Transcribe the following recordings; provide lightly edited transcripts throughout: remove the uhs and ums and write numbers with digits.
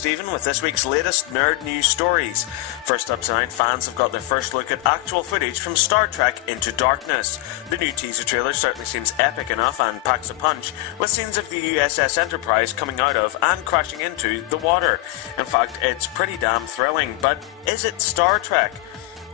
Stephen with this week's latest nerd news stories. First up tonight, fans have got their first look at actual footage from Star Trek Into Darkness. The new teaser trailer certainly seems epic enough and packs a punch, with scenes of the USS Enterprise coming out of and crashing into the water. In fact, it's pretty damn thrilling, but is it Star Trek?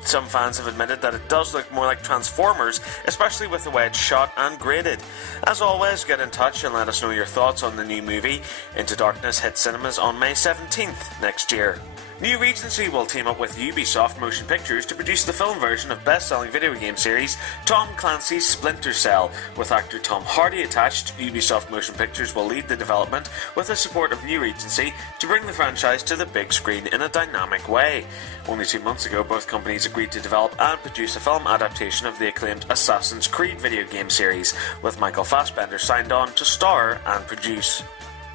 Some fans have admitted that it does look more like Transformers, especially with the way it's shot and graded. As always, get in touch and let us know your thoughts on the new movie. Into Darkness hits cinemas on May 17th next year. New Regency will team up with Ubisoft Motion Pictures to produce the film version of best-selling video game series Tom Clancy's Splinter Cell. With actor Tom Hardy attached, Ubisoft Motion Pictures will lead the development with the support of New Regency to bring the franchise to the big screen in a dynamic way. Only 2 months ago, both companies agreed to develop and produce a film adaptation of the acclaimed Assassin's Creed video game series, with Michael Fassbender signed on to star and produce.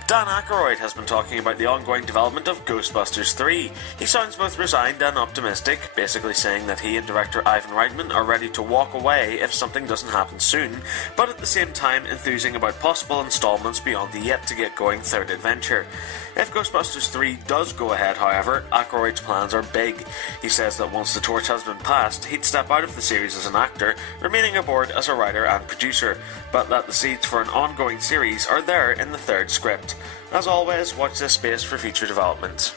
Dan Aykroyd has been talking about the ongoing development of Ghostbusters 3. He sounds both resigned and optimistic, basically saying that he and director Ivan Reitman are ready to walk away if something doesn't happen soon, but at the same time enthusing about possible installments beyond the yet-to-get-going third adventure. If Ghostbusters 3 does go ahead, however, Aykroyd's plans are big. He says that once the torch has been passed, he'd step out of the series as an actor, remaining aboard as a writer and producer, but that the seeds for an ongoing series are there in the third script. As always, watch this space for future developments.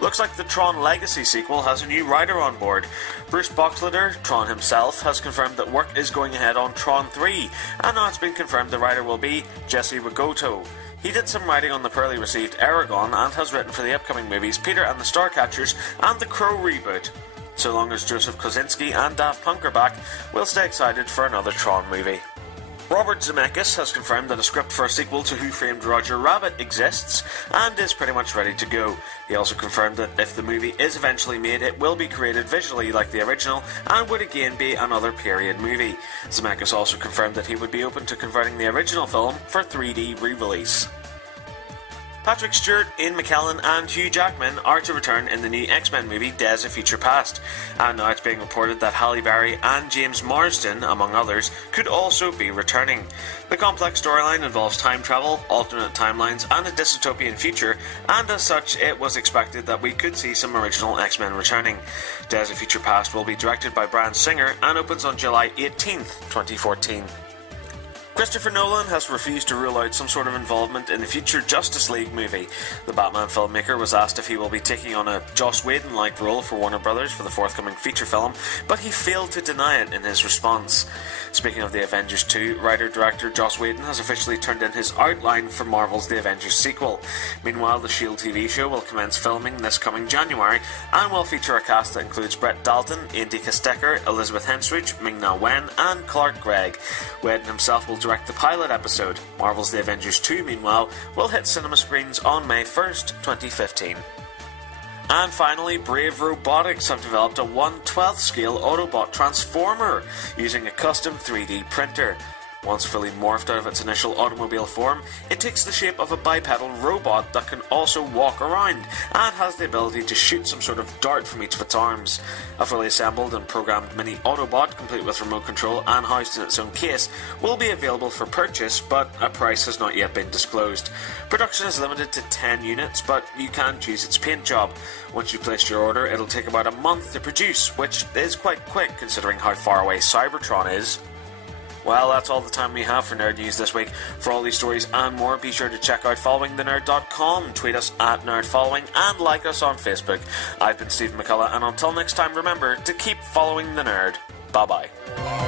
Looks like the Tron Legacy sequel has a new writer on board. Bruce Boxleiter, Tron himself, has confirmed that work is going ahead on Tron 3, and now it's been confirmed the writer will be Jesse Rigoto. He did some writing on the poorly received Aragon and has written for the upcoming movies Peter and the Starcatchers and the Crow reboot. So long as Joseph Kosinski and Daft Punk are back, we'll stay excited for another Tron movie. Robert Zemeckis has confirmed that a script for a sequel to Who Framed Rodger Rabbit exists and is pretty much ready to go. He also confirmed that if the movie is eventually made, it will be created visually like the original and would again be another period movie. Zemeckis also confirmed that he would be open to converting the original film for 3D re-release. Patrick Stewart, Ian McKellen and Hugh Jackman are to return in the new X-Men movie Days of Future Past, and now it's being reported that Halle Berry and James Marsden, among others, could also be returning. The complex storyline involves time travel, alternate timelines and a dystopian future, and as such it was expected that we could see some original X-Men returning. Days of Future Past will be directed by Bryan Singer and opens on July 18th, 2014. Christopher Nolan has refused to rule out some sort of involvement in the future Justice League movie. The Batman filmmaker was asked if he will be taking on a Joss Whedon-like role for Warner Brothers for the forthcoming feature film, but he failed to deny it in his response. Speaking of The Avengers 2, writer-director Joss Whedon has officially turned in his outline for Marvel's The Avengers sequel. Meanwhile, the S.H.I.E.L.D. TV show will commence filming this coming January and will feature a cast that includes Brett Dalton, Andy Kastecker, Elizabeth Henstridge, Ming-Na Wen and Clark Gregg. Whedon himself will direct the pilot episode. Marvel's The Avengers 2, meanwhile, will hit cinema screens on May 1st, 2015. And finally, Brave Robotics have developed a 1/12 scale Autobot transformer using a custom 3D printer. Once fully morphed out of its initial automobile form, it takes the shape of a bipedal robot that can also walk around and has the ability to shoot some sort of dart from each of its arms. A fully assembled and programmed mini Autobot, complete with remote control and housed in its own case, will be available for purchase, but a price has not yet been disclosed. Production is limited to 10 units, but you can choose its paint job. Once you've placed your order, it'll take about a month to produce, which is quite quick considering how far away Cybertron is. Well, that's all the time we have for Nerd News this week. For all these stories and more, be sure to check out followingthenerd.com, tweet us at nerdfollowing, and like us on Facebook. I've been Stephen McCullough, and until next time, remember to keep following the nerd. Bye-bye.